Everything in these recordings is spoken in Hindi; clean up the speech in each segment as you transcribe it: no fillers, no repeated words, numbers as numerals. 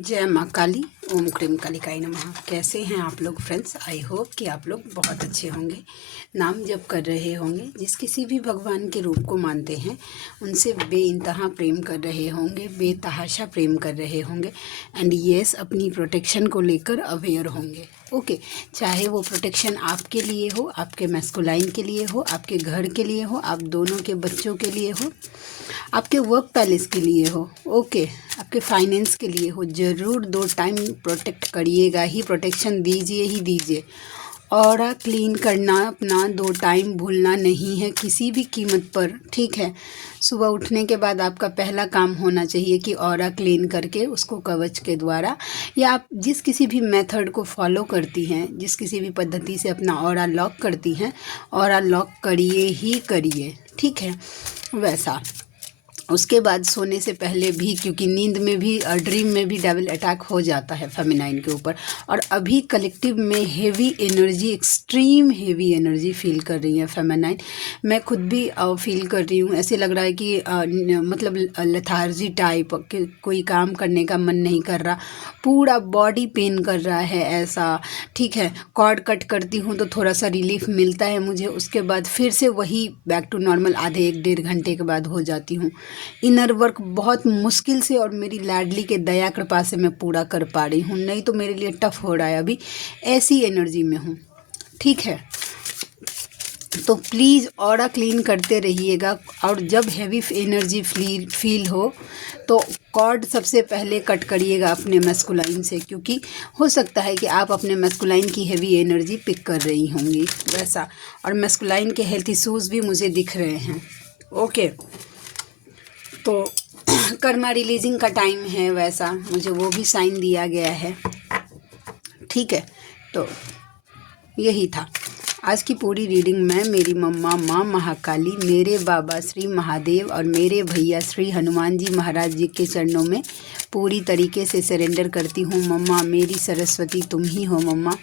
जय माँ काली। ओम क्रीम कालिकाय नमः। कैसे हैं आप लोग फ्रेंड्स? आई होप कि आप लोग बहुत अच्छे होंगे, नाम जप कर रहे होंगे, जिस किसी भी भगवान के रूप को मानते हैं उनसे बेइंतहा प्रेम कर रहे होंगे, बेतहाशा प्रेम कर रहे होंगे एंड येस अपनी प्रोटेक्शन को लेकर अवेयर होंगे। ओके, चाहे वो प्रोटेक्शन आपके लिए हो, आपके मैस्कुलाइन के लिए हो, आपके घर के लिए हो, आप दोनों के बच्चों के लिए हो, आपके वर्क पैलेस के लिए हो, ओके, आपके फाइनेंस के लिए हो, ज़रूर 2 टाइम प्रोटेक्ट करिएगा ही, प्रोटेक्शन दीजिए ही दीजिए। ऑरा क्लीन करना अपना 2 टाइम भूलना नहीं है किसी भी कीमत पर, ठीक है। सुबह उठने के बाद आपका पहला काम होना चाहिए कि ऑरा क्लीन करके उसको कवच के द्वारा, या आप जिस किसी भी मेथड को फॉलो करती हैं, जिस किसी भी पद्धति से अपना ऑरा लॉक करती हैं, ऑरा लॉक करिए ही करिए, ठीक है। वैसा उसके बाद सोने से पहले भी, क्योंकि नींद में भी और ड्रीम में भी डबल अटैक हो जाता है फेमिनाइन के ऊपर, और अभी कलेक्टिव में heavy energy, extreme heavy energy feel कर रही है फेमिनाइन। मैं खुद भी फील कर रही हूँ। ऐसे लग रहा है कि मतलब लेथार्जी टाइप, कोई काम करने का मन नहीं कर रहा, पूरा बॉडी पेन कर रहा है ऐसा, ठीक है। कॉर्ड कट करती हूँ तो थोड़ा सा रिलीफ मिलता है मुझे, उसके बाद फिर से वही बैक टू नॉर्मल आधे 1-1.5 घंटे के बाद हो जाती हूँ। इनर वर्क बहुत मुश्किल से और मेरी लाडली के दया कृपा से मैं पूरा कर पा रही हूँ, नहीं तो मेरे लिए टफ हो रहा है। अभी ऐसी एनर्जी में हूँ, ठीक है। तो प्लीज़ ऑरा क्लीन करते रहिएगा, और जब हैवी एनर्जी फील हो तो कॉर्ड सबसे पहले कट करिएगा अपने मैस्कुलाइन से, क्योंकि हो सकता है कि आप अपने मैस्कुलाइन की हैवी एनर्जी पिक कर रही होंगी वैसा, और मैस्कुलाइन के हेल्थ इश्यूज़ भी मुझे दिख रहे हैं, ओके। तो कर्मा रिलीजिंग का टाइम है वैसा, मुझे वो भी साइन दिया गया है, ठीक है। तो यही था आज की पूरी रीडिंग में। मेरी मम्मा माँ महाकाली, मेरे बाबा श्री महादेव और मेरे भैया श्री हनुमान जी महाराज जी के चरणों में पूरी तरीके से सरेंडर करती हूँ। मम्मा मेरी सरस्वती तुम ही हो, मम्मा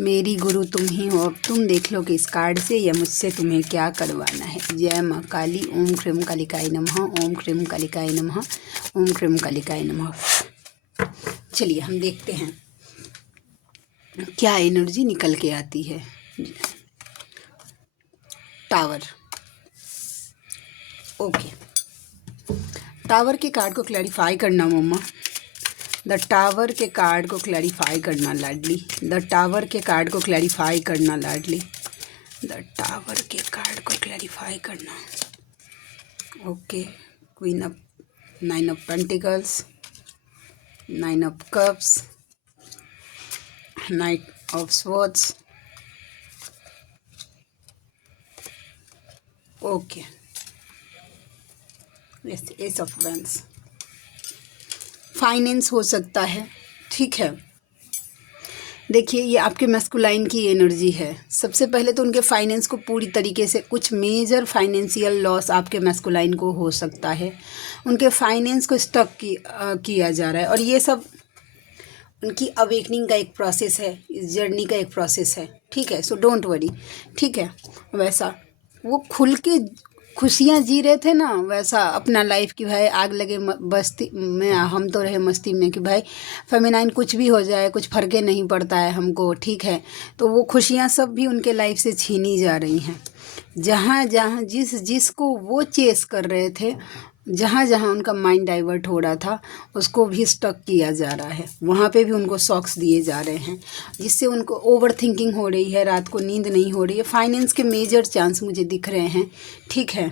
मेरी गुरु तुम ही हो। अब तुम देख लो कि इस कार्ड से या मुझसे तुम्हें क्या करवाना है। जय माँ काली। ओम क्रीम कालिकाय नमः। ओम क्रीम कालिकाय नमः। ओम क्रीम कालिकाय नमः। चलिए हम देखते हैं क्या एनर्जी निकल के आती है। Tower, okay. टावर के कार्ड को क्लैरिफाई करना मम्मा। द टावर के कार्ड को क्लैरिफाई करना लाडली। द टावर के कार्ड को क्लैरिफाई करना लाडली। द टावर के कार्ड को क्लैरिफाई करना, okay. Queen of 9 of pentacles, 9 of cups, night of swords, okay. Yes, S of wands. Finance हो सकता है, ठीक है। देखिए ये आपके मैस्कुलाइन की एनर्जी है। सबसे पहले तो उनके फाइनेंस को पूरी तरीके से, कुछ मेजर फाइनेंशियल लॉस आपके मैस्कुलाइन को हो सकता है। उनके फाइनेंस को स्टक किया जा रहा है, और ये सब उनकी अवेकनिंग का एक प्रोसेस है, इस जर्नी का एक प्रोसेस है, ठीक है। सो डोंट वरी, ठीक है। वैसा वो खुल के खुशियाँ जी रहे थे ना, वैसा अपना लाइफ की भाई आग लगे बस्ती में, हम तो रहे मस्ती में कि भाई फेमिनाइन कुछ भी हो जाए कुछ फर्क नहीं पड़ता है हमको, ठीक है। तो वो खुशियाँ सब भी उनके लाइफ से छीनी जा रही हैं। जहाँ जहाँ जिसको वो चेस कर रहे थे, जहाँ जहाँ उनका माइंड डाइवर्ट हो रहा था, उसको भी स्टक किया जा रहा है। वहाँ पे भी उनको शॉक्स दिए जा रहे हैं, जिससे उनको ओवर थिंकिंग हो रही है, रात को नींद नहीं हो रही है। फाइनेंस के मेजर चांस मुझे दिख रहे हैं, ठीक है।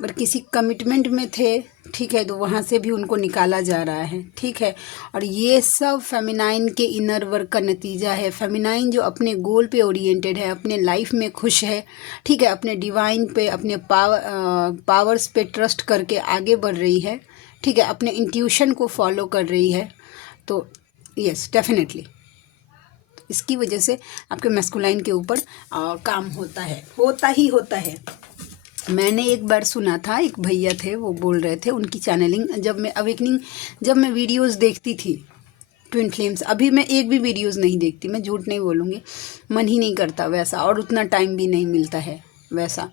पर किसी कमिटमेंट में थे, ठीक है, तो वहाँ से भी उनको निकाला जा रहा है, ठीक है। और ये सब फेमिनाइन के इनर वर्क का नतीजा है। फेमिनाइन जो अपने गोल पे ओरिएंटेड है, अपने लाइफ में खुश है, ठीक है, अपने डिवाइन पे, अपने पावर्स पे ट्रस्ट करके आगे बढ़ रही है, ठीक है, अपने इंट्यूशन को फॉलो कर रही है। तो यस डेफिनेटली इसकी वजह से आपके मैस्कुलाइन के ऊपर काम होता है, होता ही होता है। मैंने एक बार सुना था, एक भैया थे वो बोल रहे थे, उनकी चैनलिंग जब मैं अवेकनिंग, जब मैं वीडियोस देखती थी ट्विन फ्लेम्स, अभी मैं एक भी वीडियोस नहीं देखती, मैं झूठ नहीं बोलूँगी, मन ही नहीं करता वैसा, और उतना टाइम भी नहीं मिलता है, वैसा।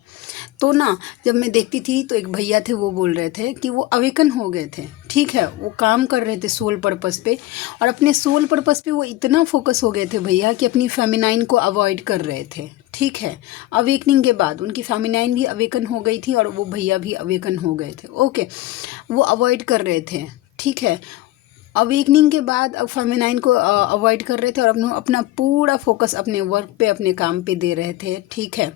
तो ना जब मैं देखती थी तो एक भैया थे, वो बोल रहे थे कि वो अवेकन हो गए थे, ठीक है, वो काम कर रहे थे सोल पर्पस पे, और अपने सोल पर्पस पे वो इतना फोकस हो गए थे भैया कि अपनी फेमिनाइन को अवॉइड कर रहे थे, ठीक है। अवेकनिंग के बाद उनकी फेमिनाइन भी अवेकन हो गई थी और वो भैया भी अवेकन हो गए थे, ओके। वो अवॉइड कर रहे थे, ठीक है। अवेकनिंग के बाद अब फेमिनाइन को अवॉइड कर रहे थे और अपना पूरा फोकस अपने वर्क पे, अपने काम पे दे रहे थे, ठीक है।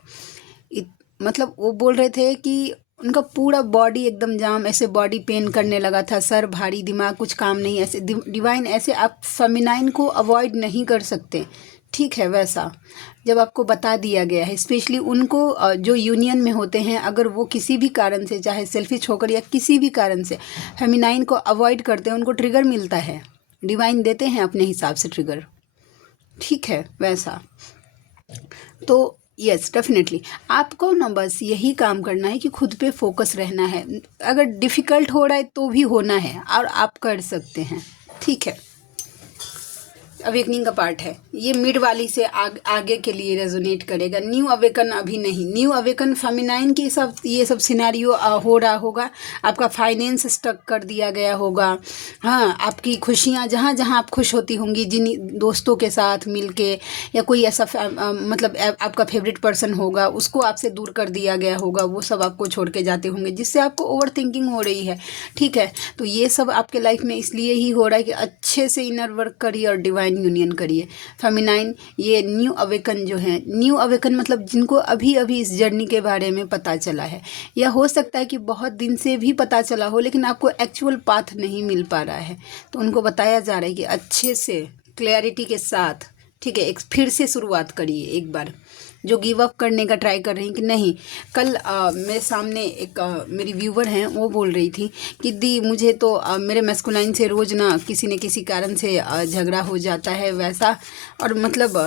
मतलब वो बोल रहे थे कि उनका पूरा बॉडी एकदम जाम, ऐसे बॉडी पेन करने लगा था, सर भारी, दिमाग कुछ काम नहीं, ऐसे डिवाइन ऐसे आप फेमिनाइन को अवॉइड नहीं कर सकते, ठीक है। वैसा जब आपको बता दिया गया है, स्पेशली उनको जो यूनियन में होते हैं, अगर वो किसी भी कारण से, चाहे सेल्फिश होकर या किसी भी कारण से फेमिनाइन को अवॉइड करते हैं, उनको ट्रिगर मिलता है, डिवाइन देते हैं अपने हिसाब से ट्रिगर, ठीक है। वैसा तो यस डेफिनेटली आपको ना बस यही काम करना है कि खुद पे फोकस रहना है। अगर डिफ़िकल्ट हो रहा है तो भी होना है और आप कर सकते हैं, ठीक है। अवेकनिंग का पार्ट है ये, मिड वाली से आगे के लिए रेजोनेट करेगा। न्यू अवेकन अभी नहीं, न्यू अवेकन फेमिनाइन की सब ये सब सिनेरियो हो रहा होगा। आपका फाइनेंस स्टक कर दिया गया होगा, हाँ, आपकी खुशियाँ जहाँ जहाँ आप खुश होती होंगी, जिन दोस्तों के साथ मिलके, या कोई ऐसा मतलब आपका फेवरेट पर्सन होगा, उसको आपसे दूर कर दिया गया होगा, वो सब आपको छोड़ के जाते होंगे, जिससे आपको ओवर थिंकिंग हो रही है, ठीक है। तो ये सब आपके लाइफ में इसलिए ही हो रहा है कि अच्छे से इनर वर्क करिए और डिवाइन यूनियन करिए। फेमिनाइन ये न्यू अवेकन जो है, न्यू अवेकन मतलब जिनको अभी अभी इस जर्नी के बारे में पता चला है, या हो सकता है कि बहुत दिन से भी पता चला हो लेकिन आपको एक्चुअल पाथ नहीं मिल पा रहा है, तो उनको बताया जा रहा है कि अच्छे से क्लैरिटी के साथ, ठीक है, एक फिर से शुरुआत करिए एक बार। जो गिव अप करने का ट्राई कर रही हैं कि नहीं, कल मेरे सामने एक मेरी व्यूवर हैं, वो बोल रही थी कि दी मुझे तो मेरे मैस्कुलाइन से रोज़ ना किसी न किसी कारण से झगड़ा हो जाता है वैसा, और मतलब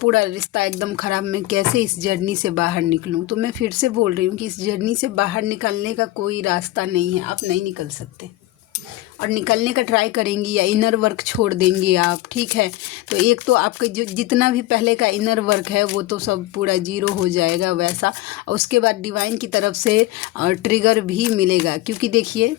पूरा रिश्ता एकदम ख़राब, मैं कैसे इस जर्नी से बाहर निकलूं। तो मैं फिर से बोल रही हूँ कि इस जर्नी से बाहर निकलने का कोई रास्ता नहीं है, आप नहीं निकल सकते, और निकलने का ट्राई करेंगी या इनर वर्क छोड़ देंगी आप, ठीक है, तो एक तो आपका जो जितना भी पहले का इनर वर्क है वो तो सब पूरा जीरो हो जाएगा वैसा, और उसके बाद डिवाइन की तरफ से ट्रिगर भी मिलेगा। क्योंकि देखिए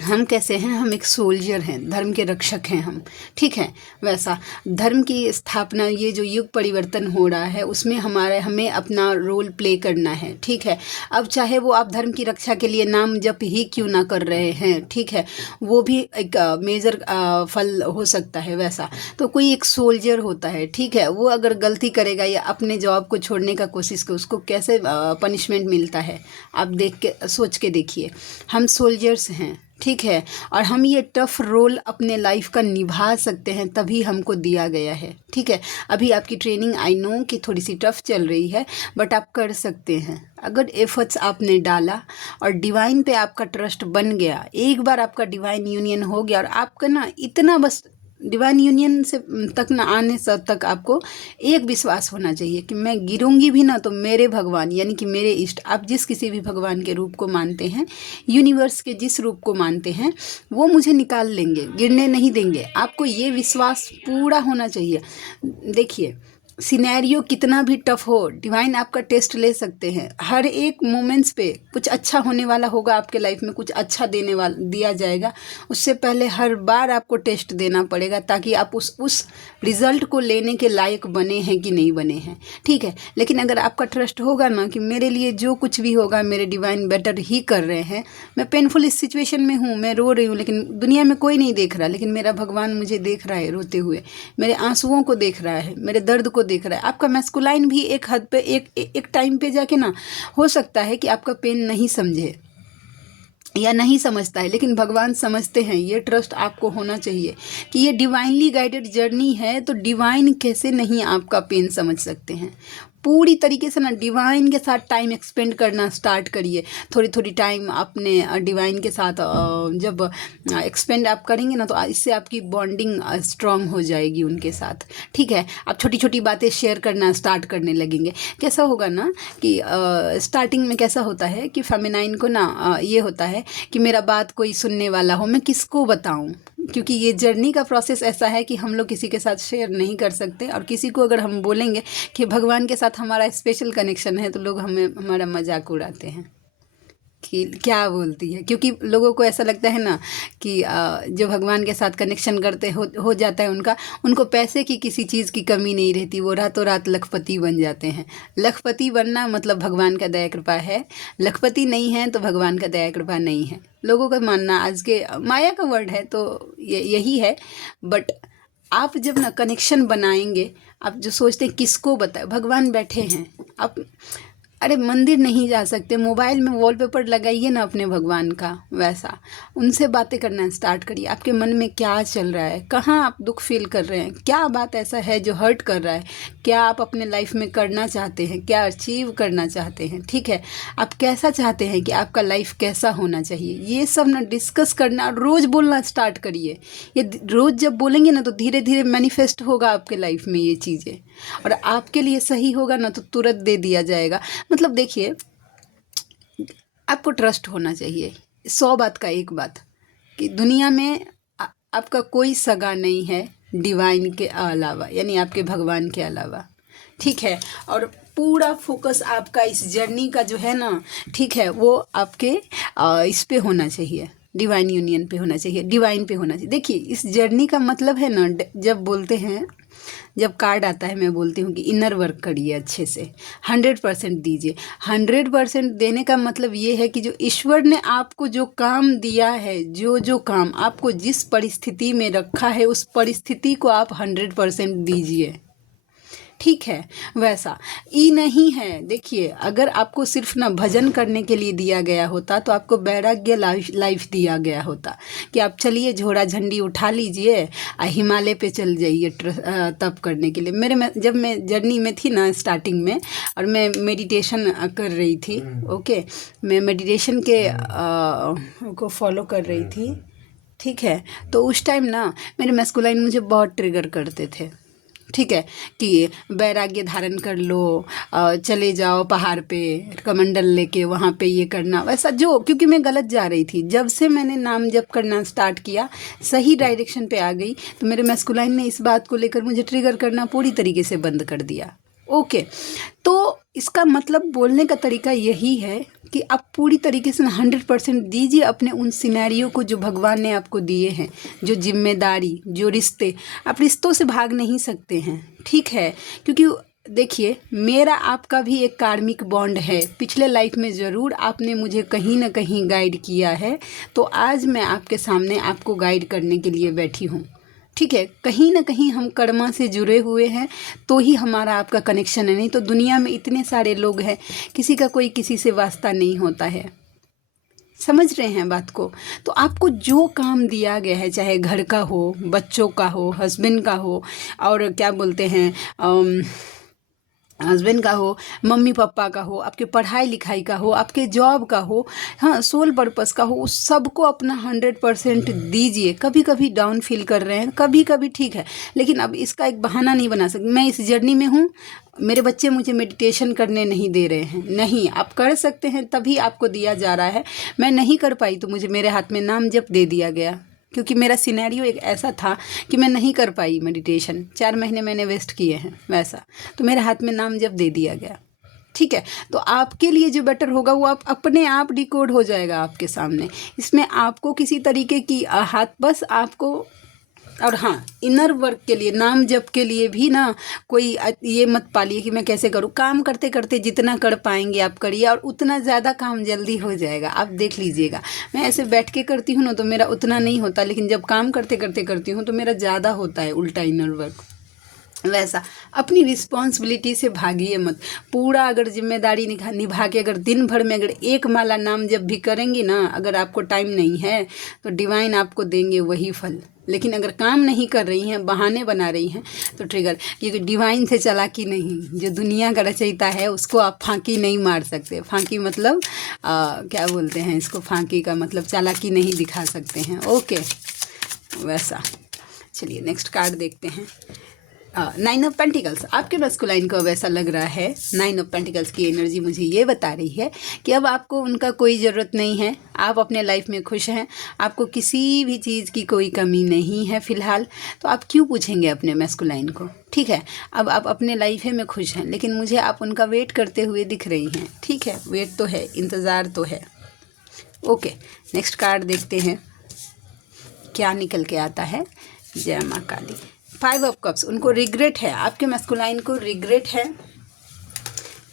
हम कैसे हैं, हम एक सोल्जर हैं, धर्म के रक्षक हैं हम, ठीक है। वैसा धर्म की स्थापना, ये जो युग परिवर्तन हो रहा है उसमें हमें अपना रोल प्ले करना है, ठीक है। अब चाहे वो आप धर्म की रक्षा के लिए नाम जप ही क्यों ना कर रहे हैं, ठीक है, वो भी एक मेजर फल हो सकता है वैसा। तो कोई एक सोल्जर होता है, ठीक है, वो अगर गलती करेगा या अपने जॉब को छोड़ने का कोशिश करे, उसको कैसे पनिशमेंट मिलता है, आप देख के सोच के देखिए। हम सोल्जर्स हैं, ठीक है, और हम ये टफ रोल अपने लाइफ का निभा सकते हैं, तभी हमको दिया गया है, ठीक है। अभी आपकी ट्रेनिंग आई नो कि थोड़ी सी टफ चल रही है, बट आप कर सकते हैं अगर एफर्ट्स आपने डाला और डिवाइन पे आपका ट्रस्ट बन गया। एक बार आपका डिवाइन यूनियन हो गया और आपका ना इतना बस डिवाइन यूनियन से तक ना आने से तक आपको एक विश्वास होना चाहिए कि मैं गिरूंगी भी ना तो मेरे भगवान, यानी कि मेरे इष्ट, आप जिस किसी भी भगवान के रूप को मानते हैं, यूनिवर्स के जिस रूप को मानते हैं, वो मुझे निकाल लेंगे, गिरने नहीं देंगे। आपको ये विश्वास पूरा होना चाहिए। देखिए सिनेरियो कितना भी टफ हो, डिवाइन आपका टेस्ट ले सकते हैं। हर एक मोमेंट्स पे कुछ अच्छा होने वाला होगा, आपके लाइफ में कुछ अच्छा दिया जाएगा। उससे पहले हर बार आपको टेस्ट देना पड़ेगा ताकि आप उस रिज़ल्ट को लेने के लायक बने हैं कि नहीं बने हैं, ठीक है। लेकिन अगर आपका ट्रस्ट होगा ना कि मेरे लिए जो कुछ भी होगा मेरे डिवाइन बेटर ही कर रहे हैं, मैं पेनफुल इस सिचुएशन में हूँ, मैं रो रही हूँ, लेकिन दुनिया में कोई नहीं देख रहा, लेकिन मेरा भगवान मुझे देख रहा है रोते हुए, मेरे आंसुओं को देख रहा है, मेरे दर्द को देख रहा है। आपका मैस्कुलाइन भी एक हद पे एक टाइम पे जाके ना हो सकता है कि आपका पेन नहीं समझे या नहीं समझता है, लेकिन भगवान समझते हैं। ये ट्रस्ट आपको होना चाहिए कि ये डिवाइनली गाइडेड जर्नी है, तो डिवाइन कैसे नहीं आपका पेन समझ सकते हैं। पूरी तरीके से ना डिवाइन के साथ टाइम एक्सपेंड करना स्टार्ट करिए। थोड़ी थोड़ी टाइम अपने डिवाइन के साथ जब एक्सपेंड आप करेंगे ना, तो इससे आपकी बॉन्डिंग स्ट्रांग हो जाएगी उनके साथ, ठीक है। आप छोटी छोटी बातें शेयर करना स्टार्ट करने लगेंगे। कैसा होगा ना कि स्टार्टिंग में कैसा होता है कि फेमिनाइन को ना ये होता है कि मेरा बात कोई सुनने वाला हो, मैं किसको बताऊँ, क्योंकि ये जर्नी का प्रोसेस ऐसा है कि हम लोग किसी के साथ शेयर नहीं कर सकते, और किसी को अगर हम बोलेंगे कि भगवान के साथ हमारा स्पेशल कनेक्शन है तो लोग हमारा मजाक उड़ाते हैं कि क्या बोलती है। क्योंकि लोगों को ऐसा लगता है ना कि जो भगवान के साथ कनेक्शन करते हो जाता है उनको पैसे की किसी चीज़ की कमी नहीं रहती, वो रातों रात लखपति बन जाते हैं। लखपति बनना मतलब भगवान का दया कृपा है, लखपति नहीं है तो भगवान का दया कृपा नहीं है। लोगों का मानना आज के माया का वर्ड है तो यही है। बट आप जब ना कनेक्शन बनाएंगे, आप जो सोचते हैं किसको बताए, भगवान बैठे हैं। आप अरे मंदिर नहीं जा सकते, मोबाइल में वॉलपेपर लगाइए ना अपने भगवान का, वैसा उनसे बातें करना स्टार्ट करिए। आपके मन में क्या चल रहा है, कहाँ आप दुख फील कर रहे हैं, क्या बात ऐसा है जो हर्ट कर रहा है, क्या आप अपने लाइफ में करना चाहते हैं, क्या अचीव करना चाहते हैं, ठीक है, आप कैसा चाहते हैं कि आपका लाइफ कैसा होना चाहिए, ये सब ना डिस्कस करना और रोज़ बोलना स्टार्ट करिए। ये रोज़ जब बोलेंगे ना तो धीरे धीरे मैनिफेस्ट होगा आपके लाइफ में ये चीज़ें, और आपके लिए सही होगा ना तो तुरंत दे दिया जाएगा। मतलब देखिए, आपको ट्रस्ट होना चाहिए। 100 बात का एक बात कि दुनिया में आपका कोई सगा नहीं है डिवाइन के अलावा, यानी आपके भगवान के अलावा, ठीक है। और पूरा फोकस आपका इस जर्नी का जो है ना, ठीक है, वो आपके इस पे होना चाहिए, डिवाइन यूनियन पे होना चाहिए, डिवाइन पे होना चाहिए। देखिए, इस जर्नी का मतलब है ना, जब बोलते हैं, जब कार्ड आता है मैं बोलती हूँ कि इनर वर्क करिए अच्छे से, 100% दीजिए। 100% देने का मतलब ये है कि जो ईश्वर ने आपको जो काम दिया है, जो काम आपको जिस परिस्थिति में रखा है, उस परिस्थिति को आप 100% दीजिए, ठीक है। वैसा ई नहीं है। देखिए, अगर आपको सिर्फ ना भजन करने के लिए दिया गया होता तो आपको वैराग्य लाइफ दिया गया होता कि आप चलिए झोड़ा झंडी उठा लीजिए, हिमालय पे चल जाइए तप करने के लिए। जब मैं जर्नी में थी ना स्टार्टिंग में, और मैं मेडिटेशन कर रही थी, ओके, मैं मेडिटेशन के को फॉलो कर रही थी, ठीक है। तो उस टाइम ना मेरे मैस्कुलाइन मुझे बहुत ट्रिगर करते थे, ठीक है, कि वैराग्य धारण कर लो, चले जाओ पहाड़ पे कमंडल लेके, वहाँ पे ये करना वैसा, जो क्योंकि मैं गलत जा रही थी। जब से मैंने नाम जप करना स्टार्ट किया, सही डायरेक्शन पे आ गई, तो मेरे मैस्कुलाइन ने इस बात को लेकर मुझे ट्रिगर करना पूरी तरीके से बंद कर दिया, ओके। तो इसका मतलब बोलने का तरीका यही है कि आप पूरी तरीके से 100% दीजिए अपने उन सिनेरियो को जो भगवान ने आपको दिए हैं, जो जिम्मेदारी, जो रिश्ते। आप रिश्तों से भाग नहीं सकते हैं, ठीक है, क्योंकि देखिए, मेरा आपका भी एक कार्मिक बॉन्ड है। पिछले लाइफ में ज़रूर आपने मुझे कहीं ना कहीं गाइड किया है, तो आज मैं आपके सामने आपको गाइड करने के लिए बैठी हूँ, ठीक है। कहीं ना कहीं हम कर्मा से जुड़े हुए हैं तो ही हमारा आपका कनेक्शन है, नहीं तो दुनिया में इतने सारे लोग हैं, किसी का कोई किसी से वास्ता नहीं होता है। समझ रहे हैं बात को? तो आपको जो काम दिया गया है, चाहे घर का हो, बच्चों का हो, हस्बैंड का हो, और क्या बोलते हैं हस्बैंड का हो, मम्मी पापा का हो, आपके पढ़ाई लिखाई का हो, आपके जॉब का हो, हाँ, सोल पर्पस का हो, उस सबको अपना 100% दीजिए। कभी कभी डाउन फील कर रहे हैं, कभी कभी ठीक है, लेकिन अब इसका एक बहाना नहीं बना सकते। मैं इस जर्नी में हूँ, मेरे बच्चे मुझे मेडिटेशन करने नहीं दे रहे हैं, नहीं, आप कर सकते हैं, तभी आपको दिया जा रहा है। मैं नहीं कर पाई तो मुझे मेरे हाथ में नाम जप दे दिया गया, क्योंकि मेरा सिनेरियो एक ऐसा था कि मैं नहीं कर पाई मेडिटेशन, 4 महीने मैंने वेस्ट किए हैं वैसा, तो मेरे हाथ में नाम जप दे दिया गया, ठीक है। तो आपके लिए जो बेटर होगा वो आप अपने आप डिकोड हो जाएगा आपके सामने। इसमें आपको किसी तरीके की हाथ, बस आपको, और हाँ, इनर वर्क के लिए, नाम जप के लिए भी ना कोई ये मत पालिए कि मैं कैसे करूँ। काम करते करते जितना कर पाएंगे आप करिए, और उतना ज़्यादा काम जल्दी हो जाएगा। आप देख लीजिएगा, मैं ऐसे बैठ के करती हूँ ना तो मेरा उतना नहीं होता, लेकिन जब काम करते करते करती हूँ तो मेरा ज़्यादा होता है उल्टा इनर वर्क। वैसा अपनी रिस्पॉन्सिबिलिटी से भागिए मत। पूरा अगर जिम्मेदारी निभा के अगर दिन भर में अगर एक माला नाम जब भी करेंगी ना, अगर आपको टाइम नहीं है तो डिवाइन आपको देंगे वही फल। लेकिन अगर काम नहीं कर रही हैं, बहाने बना रही हैं, तो ट्रिगर, क्योंकि डिवाइन से चालाकी नहीं, जो दुनिया का रचयिता है उसको आप फांकी नहीं मार सकते। फांकी मतलब क्या बोलते हैं इसको, फांकी का मतलब चालाकी नहीं दिखा सकते हैं, ओके। वैसा चलिए नेक्स्ट कार्ड देखते हैं। नाइन ऑफ पेंटिकल्स आपके मस्कुलाइन को अब ऐसा लग रहा है, नाइन ऑफ पेंटिकल्स की एनर्जी मुझे ये बता रही है कि अब आपको उनका कोई ज़रूरत नहीं है, आप अपने लाइफ में खुश हैं, आपको किसी भी चीज़ की कोई कमी नहीं है फ़िलहाल। तो आप क्यों पूछेंगे अपने मस्कुलाइन को, ठीक है। अब आप अपने लाइफ में खुश हैं, लेकिन मुझे आप उनका वेट करते हुए दिख रही हैं, ठीक है। वेट तो है, इंतज़ार तो है। ओके, नेक्स्ट कार्ड देखते हैं क्या निकल के आता है। जय माँ काली। 5 ऑफ कप्स, उनको रिग्रेट है, आपके मस्कुलाइन को रिग्रेट है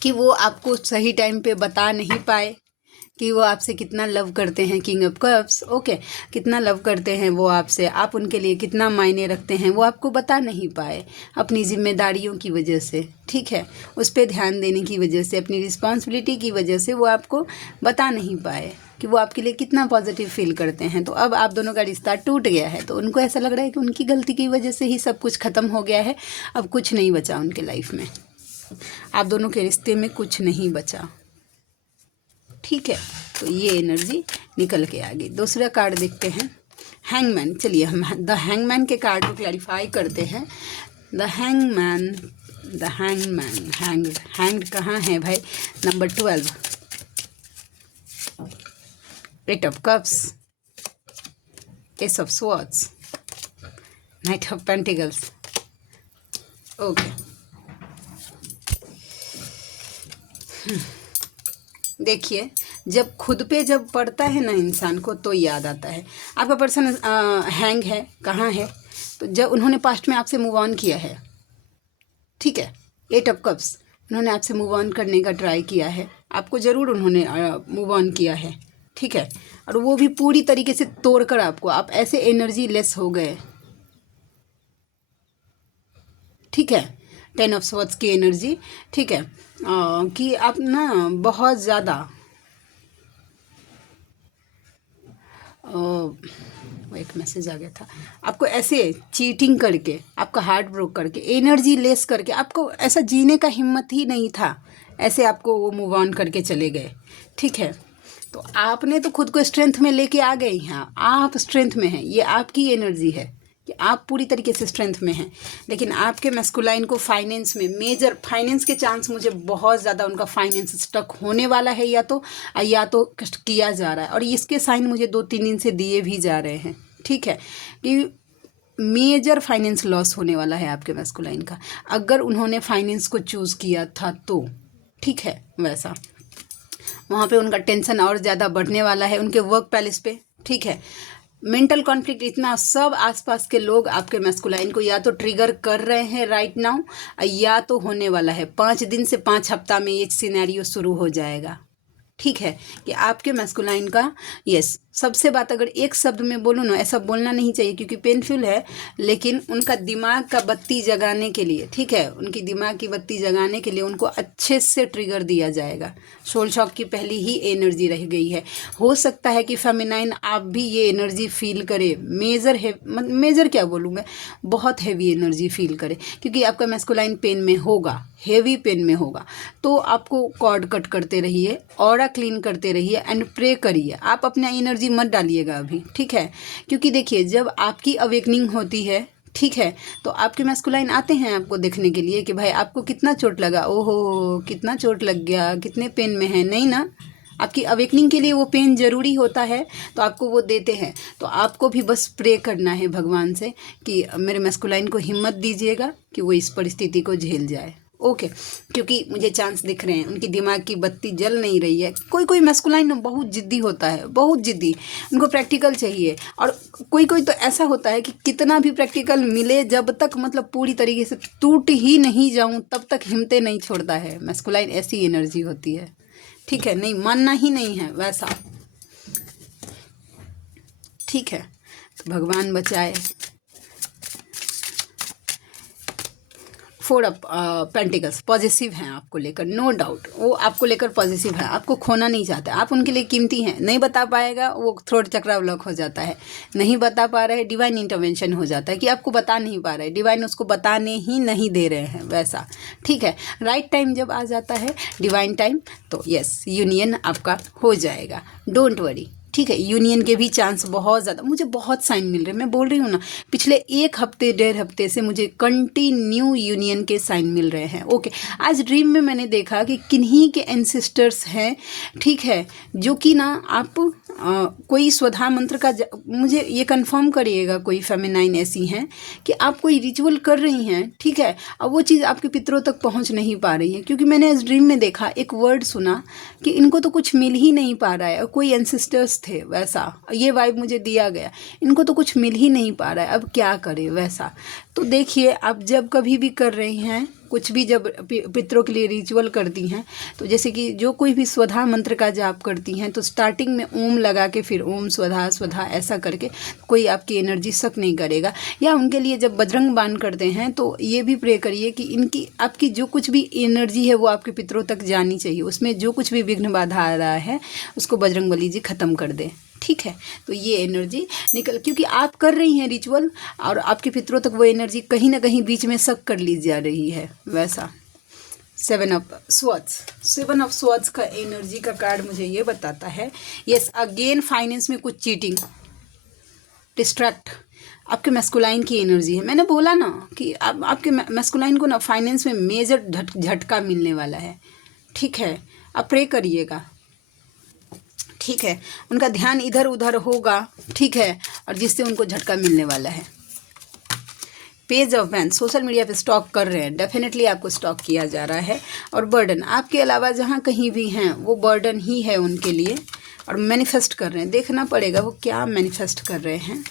कि वो आपको सही टाइम पे बता नहीं पाए कि वो आपसे कितना लव करते हैं। किंग ऑफ कप्स, ओके, कितना लव करते हैं वो आपसे, आप उनके लिए कितना मायने रखते हैं, वो आपको बता नहीं पाए अपनी जिम्मेदारियों की वजह से, ठीक है। उस पर ध्यान देने की वजह से, अपनी रिस्पॉन्सिबिलिटी की वजह से वो आपको बता नहीं पाए कि वो आपके लिए कितना पॉजिटिव फील करते हैं। तो अब आप दोनों का रिश्ता टूट गया है, तो उनको ऐसा लग रहा है कि उनकी गलती की वजह से ही सब कुछ ख़त्म हो गया है, अब कुछ नहीं बचा उनके लाइफ में, आप दोनों के रिश्ते में कुछ नहीं बचा, ठीक है। तो ये एनर्जी निकल के आ गई। दूसरा कार्ड देखते हैं, हैंगमैन। चलिए हम द हैंगमैन के कार्ड को क्लैरिफाई करते हैं। The hangman, the hangman, hanged कहाँ है भाई? Number 12, 8 of cups, Ace of swords, Knight of pentacles, okay. देखिए, जब खुद पे जब पड़ता है ना इंसान को तो याद आता है। आपका पर्सन हैंग है, कहाँ है? तो जब उन्होंने पास्ट में आपसे मूव ऑन किया है, ठीक है। 8 ऑफ कप्स, उन्होंने आपसे मूव ऑन करने का ट्राई किया है, आपको ज़रूर उन्होंने मूव ऑन किया है, ठीक है। और वो भी पूरी तरीके से तोड़कर आपको, आप ऐसे एनर्जी लेस हो गए, ठीक है। 10 ऑफ स्वॉर्ड्स की एनर्जी, ठीक है, कि आप ना बहुत ज़्यादा वो एक मैसेज आ गया था, आपको ऐसे चीटिंग करके, आपका हार्ट ब्रोक करके, एनर्जी लेस करके, आपको ऐसा जीने का हिम्मत ही नहीं था, ऐसे आपको वो मूव ऑन करके चले गए, ठीक है। तो आपने तो खुद को स्ट्रेंथ में लेके आ गए हैं, आप स्ट्रेंथ में हैं, ये आपकी एनर्जी है कि आप पूरी तरीके से स्ट्रेंथ में हैं। लेकिन आपके मैस्कुलाइन को फाइनेंस में, मेजर फाइनेंस के चांस मुझे बहुत ज़्यादा, उनका फाइनेंस स्टक होने वाला है, या तो किया जा रहा है। और इसके साइन मुझे 2-3 दिन से दिए भी जा रहे हैं, ठीक है, कि मेजर फाइनेंस लॉस होने वाला है आपके मैस्कुलाइन का, अगर उन्होंने फाइनेंस को चूज़ किया था तो, ठीक है। वैसा वहाँ पे उनका टेंशन और ज़्यादा बढ़ने वाला है, उनके वर्क पैलेस पे, ठीक है। मेंटल कॉन्फ्लिक्ट इतना, सब आसपास के लोग आपके मैस्कुलाइन को या तो ट्रिगर कर रहे हैं राइट नाउ, या तो होने वाला है। 5 दिन से 5 हफ्ता में ये सिनेरियो शुरू हो जाएगा, ठीक है, कि आपके मैस्कुलाइन का, यस, सबसे बात अगर एक शब्द में बोलूँ ना, ऐसा बोलना नहीं चाहिए क्योंकि पेनफुल है, लेकिन उनका दिमाग का बत्ती जगाने के लिए, ठीक है, उनकी दिमाग की बत्ती जगाने के लिए उनको अच्छे से ट्रिगर दिया जाएगा। सोल शॉक की पहली ही एनर्जी रह गई है। हो सकता है कि फेमिनाइन आप भी ये एनर्जी फील करे, मेजर क्या बोलूँ मैं, बहुत हैवी एनर्जी फील करे, क्योंकि आपका मैस्कुलाइन पेन में होगा, हेवी पेन में होगा। तो आपको कॉर्ड कट करते रहिए, ऑरा क्लीन करते रहिए एंड प्रे करिए। आप अपना एनर्जी मत डालिएगा अभी, ठीक है, क्योंकि देखिए जब आपकी अवेकनिंग होती है, ठीक है, तो आपके मैस्कुलाइन आते हैं आपको देखने के लिए कि भाई आपको कितना चोट लगा, ओहो कितना चोट लग गया, कितने पेन में है, नहीं ना, आपकी अवेकनिंग के लिए वो पेन ज़रूरी होता है, तो आपको वो देते हैं। तो आपको भी बस प्रे करना है भगवान से कि मेरे मैस्कुलाइन को हिम्मत दीजिएगा कि वो इस परिस्थिति को झेल जाए, ओके। क्योंकि मुझे चांस दिख रहे हैं, उनकी दिमाग की बत्ती जल नहीं रही है। कोई कोई मैस्कुलाइन बहुत ज़िद्दी होता है, बहुत ज़िद्दी, उनको प्रैक्टिकल चाहिए। और कोई कोई तो ऐसा होता है कि कितना भी प्रैक्टिकल मिले, जब तक मतलब पूरी तरीके से टूट ही नहीं जाऊं तब तक हिम्मतें नहीं छोड़ता है। मैस्कुलाइन ऐसी एनर्जी होती है, ठीक है, नहीं मानना ही नहीं है वैसा, ठीक है। तो भगवान बचाए। 4 ऑफ पेंटिकल्स पॉजिटिव हैं आपको लेकर, नो डाउट, वो आपको लेकर पॉजिटिव है, आपको खोना नहीं चाहते, आप उनके लिए कीमती हैं। नहीं बता पाएगा, वो थ्रोट चक्रा ब्लॉक हो जाता है, नहीं बता पा रहे, डिवाइन इंटरवेंशन हो जाता है कि आपको बता नहीं पा रहे, डिवाइन उसको बताने ही नहीं दे रहे हैं, वैसा, ठीक है। राइट टाइम जब आ जाता है, डिवाइन टाइम, तो यस, यूनियन आपका हो जाएगा, डोंट वरी, ठीक है, यूनियन के भी चांस बहुत ज़्यादा, मुझे बहुत साइन मिल रहे हैं। मैं बोल रही हूँ ना, पिछले 1 हफ्ते 1.5 हफ्ते से मुझे कंटिन्यू यूनियन के साइन मिल रहे हैं। ओके, आज ड्रीम में मैंने देखा कि किन्हीं के एंसेस्टर्स हैं, ठीक है, जो कि ना आप कोई स्वधा मंत्र का मुझे ये कंफर्म करिएगा, कोई फेमिनाइन ऐसी हैं कि आप कोई रिचुअल कर रही हैं, ठीक है, अब वो चीज़ आपके पितरों तक पहुंच नहीं पा रही है। क्योंकि मैंने इस ड्रीम में देखा, एक वर्ड सुना कि इनको तो कुछ मिल ही नहीं पा रहा है, और कोई एंसेस्टर्स थे वैसा, ये वाइब मुझे दिया गया, इनको तो कुछ मिल ही नहीं पा रहा है, अब क्या करें वैसा। तो देखिए, आप जब कभी भी कर रही हैं कुछ भी, जब पितरों के लिए रिचुअल करती हैं, तो जैसे कि जो कोई भी स्वधा मंत्र का जाप करती हैं, तो स्टार्टिंग में ओम लगा के फिर ओम स्वधा स्वधा ऐसा करके कोई आपकी एनर्जी शक नहीं करेगा। या उनके लिए जब बजरंग बाण करते हैं तो ये भी प्रे करिए कि इनकी आपकी जो कुछ भी एनर्जी है वो आपके पितरों तक जानी चाहिए, उसमें जो कुछ भी विघ्न बाधा आ रहा है उसको बजरंगबली जी ख़त्म कर दें, ठीक है। तो ये एनर्जी निकल, क्योंकि आप कर रही हैं रिचुअल और आपके पितरों तक वो एनर्जी कहीं ना कहीं बीच में शक कर ली जा रही है वैसा। 7 ऑफ स्वॉर्ड्स का एनर्जी का कार्ड मुझे ये बताता है, यस अगेन फाइनेंस में कुछ चीटिंग, डिस्ट्रैक्ट, आपके मैस्कुलाइन की एनर्जी है। मैंने बोला ना कि आपके मैस्कुलाइन को ना फाइनेंस में मेजर झटका मिलने वाला है, ठीक है। आप प्रे करिएगा, ठीक है, उनका ध्यान इधर उधर होगा, ठीक है, और जिससे उनको झटका मिलने वाला है। Page of wand, social media पे स्टॉक कर रहे हैं, डेफिनेटली आपको स्टॉक किया जा रहा है। और बर्डन, आपके अलावा जहाँ कहीं भी हैं वो बर्डन ही है उनके लिए, और मैनिफेस्ट कर रहे हैं, देखना पड़ेगा वो क्या मैनिफेस्ट कर रहे हैं।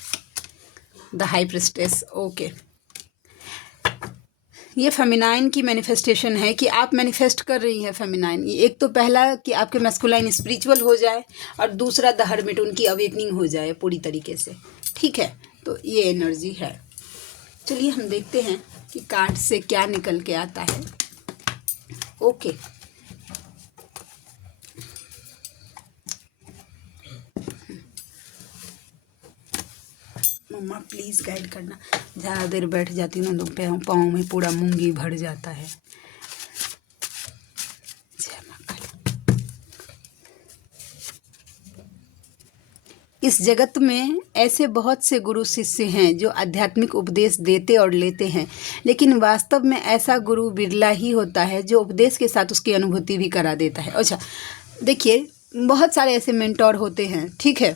द हाई प्रिस्टेस, ओके, ये फेमिनाइन की मैनिफेस्टेशन है कि आप मैनिफेस्ट कर रही हैं फेमिनाइन। एक तो पहला कि आपके मैस्कुलाइन स्पिरिचुअल हो जाए, और दूसरा द हर्मिट, उनकी अवेकनिंग हो जाए पूरी तरीके से, ठीक है। तो ये एनर्जी है। चलिए हम देखते हैं कि कार्ड से क्या निकल के आता है। ओके, मम्मा प्लीज़ गाइड करना, ज़्यादा देर बैठ जाती हूँ ना तो पाँव में पूरा मूंगी भर जाता है। जय माँ काली। इस जगत में ऐसे बहुत से गुरु शिष्य हैं जो आध्यात्मिक उपदेश देते और लेते हैं, लेकिन वास्तव में ऐसा गुरु बिरला ही होता है जो उपदेश के साथ उसकी अनुभूति भी करा देता है। अच्छा देखिए, बहुत सारे ऐसे मेंटोर होते हैं, ठीक है,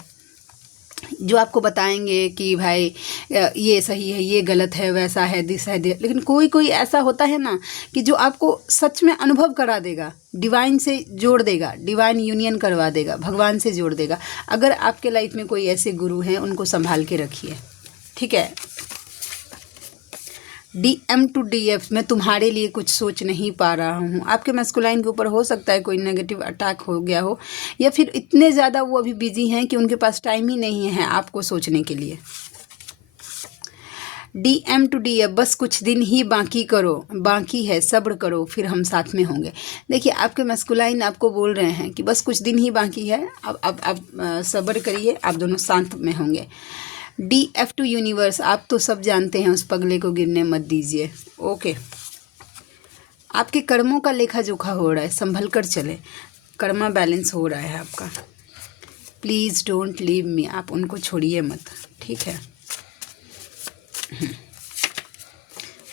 जो आपको बताएंगे कि भाई ये सही है, ये गलत है, वैसा है, दिस है, लेकिन कोई कोई ऐसा होता है ना कि जो आपको सच में अनुभव करा देगा, डिवाइन से जोड़ देगा, डिवाइन यूनियन करवा देगा, भगवान से जोड़ देगा। अगर आपके लाइफ में कोई ऐसे गुरु हैं, उनको संभाल के रखिए, ठीक है। DM to DF, मैं तुम्हारे लिए कुछ सोच नहीं पा रहा हूँ। आपके मैस्कुलाइन के ऊपर हो सकता है कोई नेगेटिव अटैक हो गया हो, या फिर इतने ज़्यादा वो अभी बिजी हैं कि उनके पास टाइम ही नहीं है आपको सोचने के लिए। DM to DF, बस कुछ दिन ही बाकी है, सब्र करो, फिर हम साथ में होंगे। देखिए, आपके मैस्कुलाइन आपको बोल रहे हैं कि बस कुछ दिन ही बाकी है, अब सब्र करिए, आप दोनों साथ में होंगे। DF to यूनिवर्स, आप तो सब जानते हैं, उस पगले को गिरने मत दीजिए, ओके। आपके कर्मों का लेखा जोखा हो रहा है, संभल कर चले, कर्मा बैलेंस हो रहा है आपका। प्लीज़ डोंट लीव मी, आप उनको छोड़िए मत, ठीक है।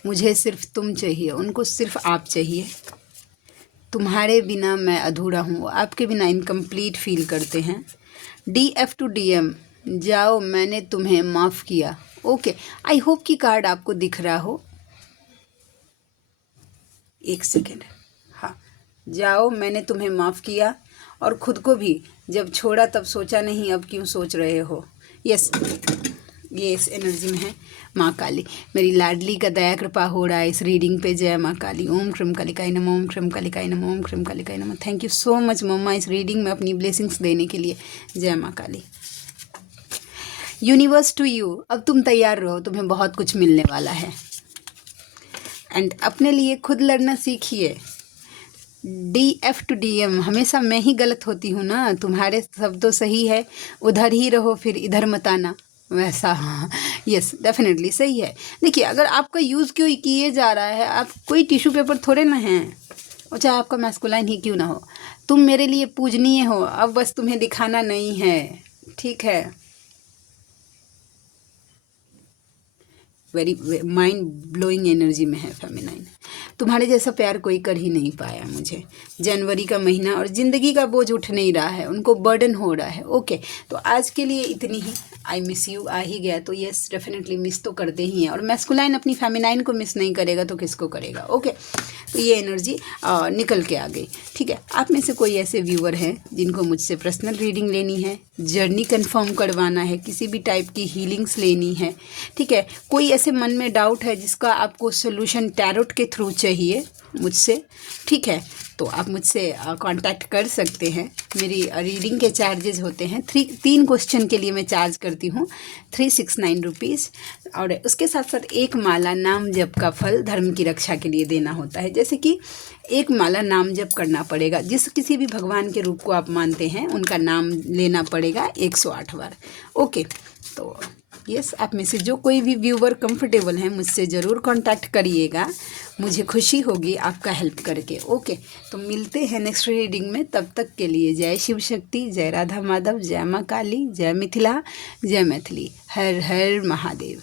मुझे सिर्फ तुम चाहिए, उनको सिर्फ आप चाहिए। तुम्हारे बिना मैं अधूरा हूँ, आपके बिना इनकम्प्लीट फील करते हैं। DF to DM, जाओ मैंने तुम्हें माफ़ किया, ओके। आई होप कि कार्ड आपको दिख रहा हो, एक सेकेंड, हाँ, जाओ मैंने तुम्हें माफ़ किया, और ख़ुद को भी जब छोड़ा तब सोचा नहीं, अब क्यों सोच रहे हो। यस, ये इस एनर्जी में है। माँ काली, मेरी लाडली का दया कृपा हो रहा है इस रीडिंग पे। जय माँ काली। ओम क्रम कालिकाय नमः, ओम क्रम कालिकाय नमः, ओम क्रम कालिकाय नमः। थैंक यू सो मच मम्मा इस रीडिंग में अपनी ब्लेसिंग्स देने के लिए। जय माँ काली। यूनिवर्स टू यू, अब तुम तैयार रहो, तुम्हें बहुत कुछ मिलने वाला है। एंड अपने लिए खुद लड़ना सीखिए। DF to DM, हमेशा मैं ही गलत होती हूँ ना, तुम्हारे सब तो सही है, उधर ही रहो फिर इधर मत आना, वैसा। यस डेफिनेटली सही है। देखिए, अगर आपका यूज़ क्यों किए जा रहा है, आप कोई टिश्यू पेपर थोड़े ना हैं, और चाहे आपका मैस्कुलाइन ही क्यों ना हो, तुम मेरे लिए पूजनीय हो, अब बस तुम्हें दिखाना नहीं है, ठीक है। वेरी माइंड ब्लोइंग एनर्जी में है फेमिनाइन। तुम्हारे जैसा प्यार कोई कर ही नहीं पाया मुझे। जनवरी का महीना और ज़िंदगी का बोझ उठ नहीं रहा है, उनको बर्डन हो रहा है। ओके, तो आज के लिए इतनी ही। आई मिस यू आ ही गया तो यस डेफिनेटली मिस तो करते ही हैं, और मैस्कुलाइन अपनी फेमिनाइन को मिस नहीं करेगा तो किसको करेगा। ओके, तो ये एनर्जी निकल के आ गई। ठीक है, आप में से कोई ऐसे व्यूअर हैं जिनको मुझसे पर्सनल रीडिंग लेनी है, जर्नी कंफर्म करवाना है, किसी भी टाइप की हीलिंग्स लेनी है, ठीक है, कोई ऐसे मन में डाउट है जिसका आपको सोल्यूशन टैरोट के थ्रू चाहिए मुझसे, ठीक है, तो आप मुझसे कांटेक्ट कर सकते हैं। मेरी रीडिंग के चार्जेस होते हैं 3 क्वेश्चन के लिए मैं चार्ज करती हूँ 369 रुपीज़, और उसके साथ साथ एक माला नाम जप का फल धर्म की रक्षा के लिए देना होता है। जैसे कि एक माला नाम जप करना पड़ेगा, जिस किसी भी भगवान के रूप को आप मानते हैं उनका नाम लेना पड़ेगा 108 बार। ओके, तो यस, आप में से जो कोई भी व्यूवर कंफर्टेबल हैं मुझसे ज़रूर कांटेक्ट करिएगा, मुझे खुशी होगी आपका हेल्प करके। ओके, तो मिलते हैं नेक्स्ट रीडिंग में। तब तक के लिए जय शिव शक्ति, जय राधा माधव, जय माँ काली, जय मिथिला, जय मैथिली, हर हर महादेव।